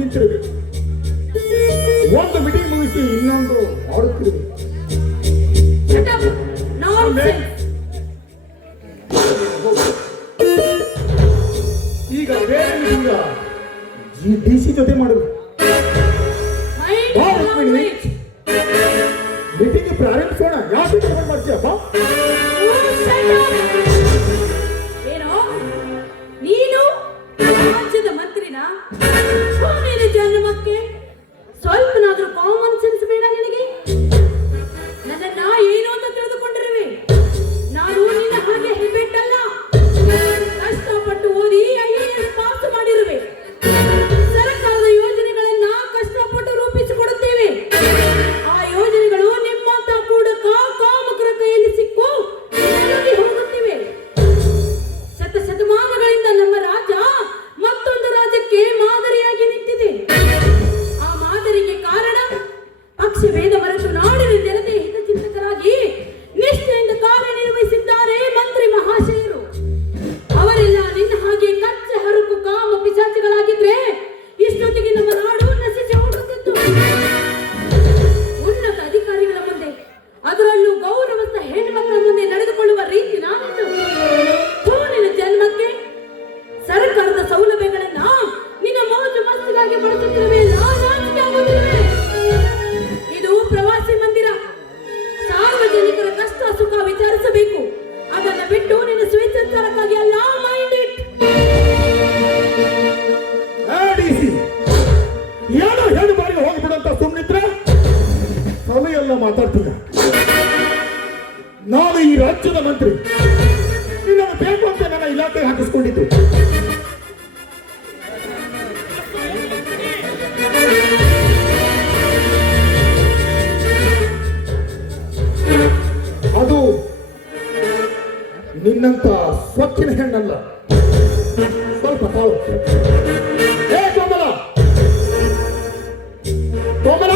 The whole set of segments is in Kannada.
ನಿಂತಿರಬೇಕು. ಒಂದು ಬಿಡಿ ಮುಗಿಸಿ ಇನ್ನೊಂದು ಆಡುತ್ತಿರಬೇಕು ಈಗ ಈಗ ಡಿ ಸಿ ಜೊತೆ ಮಾಡಬೇಕು ಮೀಟಿಂಗ್ ಪ್ರಾರಂಭಿಸೋಣ. ಯಾವ ಮಾಡ್ತೀಯಪ್ಪ? ಸೌಲಭ್ಯಗಳನ್ನ ನಿನ್ನ ಮೋಜು ಮಸ್ತಿಗಾಗಿ ಬಳಸುತ್ತಿರುವೆ. ಇದು ಪ್ರವಾಸಿ ಮಂದಿರ. ಸಾರ್ವಜನಿಕರ ಕಷ್ಟ ಸುಖ ವಿಚಾರಿಸಬೇಕು. ಅದನ್ನು ಬಿಟ್ಟು ನಿನ್ನ ಸ್ವೇಚ್ಛಾಚಾರಕ್ಕಾಗಿ ಅಲ್ಲ ಮೈಂಡ್ ಇಟ್ ಏನೋ ಎರಡು ಬಾರಿ ಹೋಗ್ಬಿಡಂತ ಸುಮ್ಮನಿದ್ರೆ ಸಮಯ ಎಲ್ಲ ಮಾತಾಡ್ತೀಯ ನಾನು ಈ ರಾಜ್ಯದ ಮಂತ್ರಿ ನಿನ್ನನ್ನು ಬೇಕು ಅಂತ ನನ್ನ ಇಲಾಖೆಗೆ ಹಾಕಿಸ್ಕೊಂಡಿದ್ದು. ನಿನ್ನಂತ ಸೊಕ್ಕಿನ ಹೆಣ್ಣಲ್ಲ. ಸ್ವಲ್ಪ ತಾಳು. ಏ ಕೋಮಲ! ಕೋಮಲ!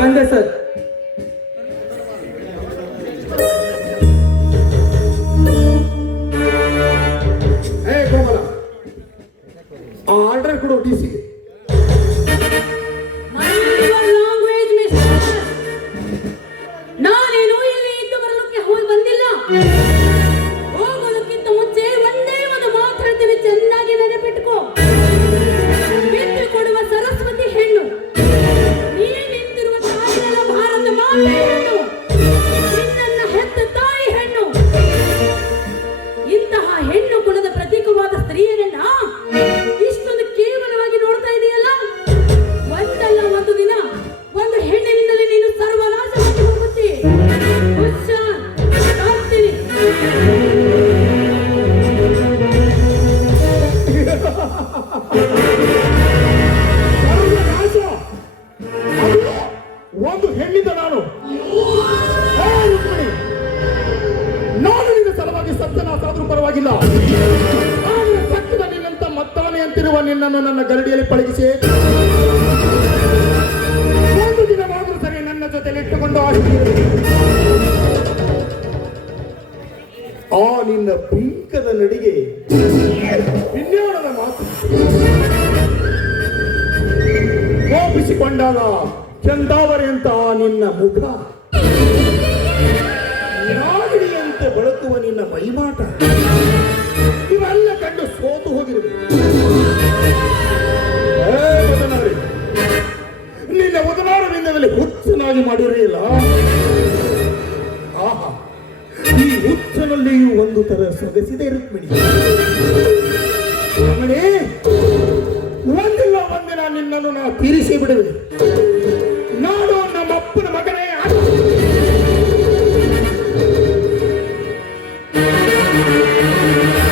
ಬಂದೆ ಸರ್ ಕೊಡು ಡಿ ಸಿ. ನಾನೇನು ಇಲ್ಲಿ ಇದ್ದು ಬರಲಿಕ್ಕೆ ಹೋಗಿ ಬಂದಿಲ್ಲ ಒಂದು ಹೆಣ್ಣಿದ್ದ ನಾನು. ನಾನು ನಿನ್ನ ಸಲುವಾಗಿ ಸತ್ಯನಾಥಾದ್ರೂ ಪರವಾಗಿಲ್ಲ. ಸತ್ಯದ ನಿನ್ನಂತ ಮತ್ತಾನೆ ಅಂತಿರುವ ನಿನ್ನನ್ನು ನನ್ನ ಗರಡಿಯಲ್ಲಿ ಪಳಗಿಸಿ. ಒಂದು ದಿನವಾದರೂ ಸರಿ ನನ್ನ ಜೊತೆಲಿ ಇಟ್ಟುಕೊಂಡು ಆಶಿಸಿರು ಆ ನಿನ್ನ ಪಿಂಕದ ನಡಿಗೆ ವಿನ್ಯಾಣದ ಮಾತು. ಕೋಪಿಸಿಕೊಂಡಾಗ ಚಂದಾವರಿಯಂತ ನಿನ್ನ ಮುಖ. ನಾಗಡಿಯಂತೆ ಬಳಕುವ ನಿನ್ನ ಮೈಮಾಟ. ಇವೆಲ್ಲ ಕಂಡು ಸೋತು ಹೋಗಿರಬೇಕು ನಿನ್ನ ಉದನಾರವಿಂದದಲ್ಲಿ ಹುಚ್ಚನಾಗಿ ಮಾಡಿರಲಿಲ್ಲ. ಆಹಾ ಹುಚ್ಚನಲ್ಲಿಯೂ ಒಂದು ತರ ಸೊಗಸಿದೆ ರುಕ್ಮಿಣಿ. ರುಕ್ಮಿಣಿ ಒಂದಿಲ್ಲ ಒಂದಿನ ನಿನ್ನನ್ನು ನಾ ತೀರಿಸಿ ಬಿಡುವೆ.